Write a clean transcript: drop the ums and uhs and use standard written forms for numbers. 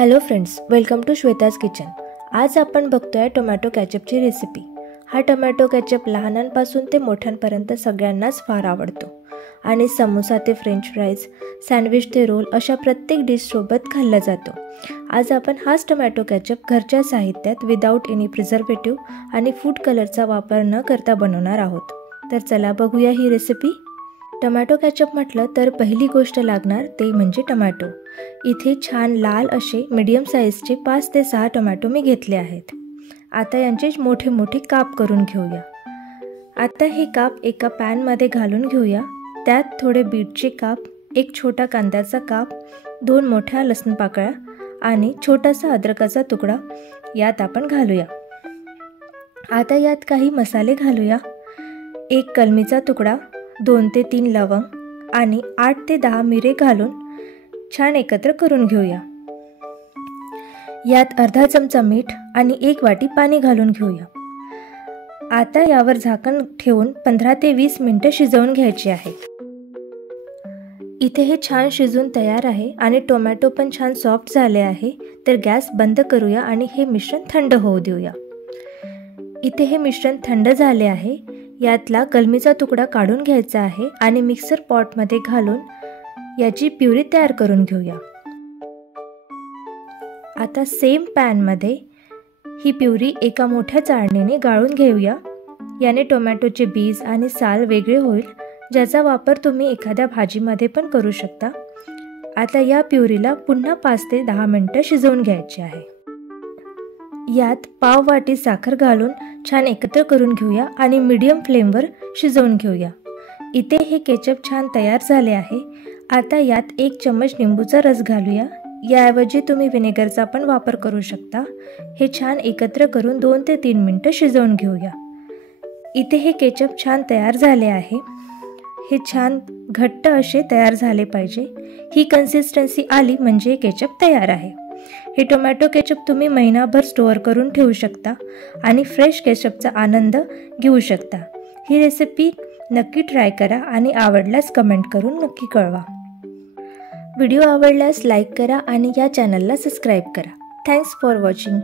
Hello friends, welcome to Shweta's kitchen. आज आपण बघतोय टोमॅटो केचपची रेसिपी। हा टोमॅटो केचप लहानांपासून ते मोठ्यांपर्यंत सगळ्यांनाच फार आवडतो आणि समोसा ते फ्रेंच फ्राईज, सँडविच ते रोल अशा प्रत्येक डिशसोबत खाल्ला जातो। आज आपण हाच टोमॅटो केचप घरच्या साहित्यात विदाऊट एनी प्रिझर्वेटिव्ह आणि फूड कलरचा वापर न करता बनवणार आहोत। तर चला बघूया ही रेसिपी। टोमॅटो केचप म्हटलं तर पहिली गोष्ट लागणार ते म्हणजे टोमॅटो। इथे छान लाल असे मीडियम साईजचे 5 ते 6 टोमॅटो मी घेतले आहेत। आता यांचे मोठे मोठे काप करून घेऊया। आता हे काप एका पॅनमध्ये घालून घेऊया। त्यात थोडे बीटचे काप, एक छोटा कांद्याचा काप, 2 मोठ्या लसूण पाकळ्या आणि छोटासा अद्रकाचा तुकडा यात आपण घालूया। आता यात काही मसाले घालूया। एक कलमीचा तुकडा, 2 ते 3 लवंग आणि 8 ते 10 मिरे घालून छान एकत्र करून घेऊया। यात अर्धा चमचा मीठ आणि 1 वाटी पाणी घालून घेऊया। आता यावर झाकण ठेवून 15 ते 20 मिनिटे शिजवून घ्यायचे आहे। इथे हे छान शिजून तयार आहे आणि टोमॅटो पण छान सॉफ्ट झाले आहे। तर गॅस बंद करूया आणि हे मिश्रण थंड होऊ देऊया। इथे हे मिश्रण थंड झाले आहे। यातला कलमीचा तुकडा काढून घ्यायचा आहे आणि मिक्सर पॉटमध्ये घालून याची प्युरी तयार करून घेऊया। आता सेम पॅनमध्ये ही प्युरी एका मोठ्या चाळणीने गाळून घेऊया। याने टोमॅटोचे बीज आणि साल वेगळे होईल, ज्याचा वापर तुम्ही एखाद्या भाजीमध्ये पण करू शकता। आता या प्युरीला पुन्हा 5 ते 10 मिनिटे शिजवून घ्यायचे आहे। यात पाव वाटी साखर घालून छान एकत्र करून घेऊया आणि मीडियम फ्लेमवर शिजवून घेऊया। इथे हे केचप छान तयार झाले आहे। आता यात 1 चम्मच लिंबूचा रस घालूया। याऐवजी तुम्ही व्हिनेगरचा पण वापर करू शकता। हे छान एकत्र करून 2 ते 3 मिनिटे शिजवून घेऊया। इथे हे केचप छान तयार झाले आहे। हे छान घट्ट असे तयार झाले पाहिजे। ही कन्सिस्टन्सी आली म्हणजे केचप तयार आहे। हे टोमॅटो केचप तुम्ही महिनाभर स्टोअर करून ठेवू शकता आणि फ्रेश केचपचा आनंद घेऊ शकता। ही रेसिपी नक्की ट्राय करा आणि आवडल्यास कमेंट करून नक्की कळवा। व्हिडिओ आवडल्यास लाईक करा आणि या चॅनलला सबस्क्राईब करा। Thanks for watching.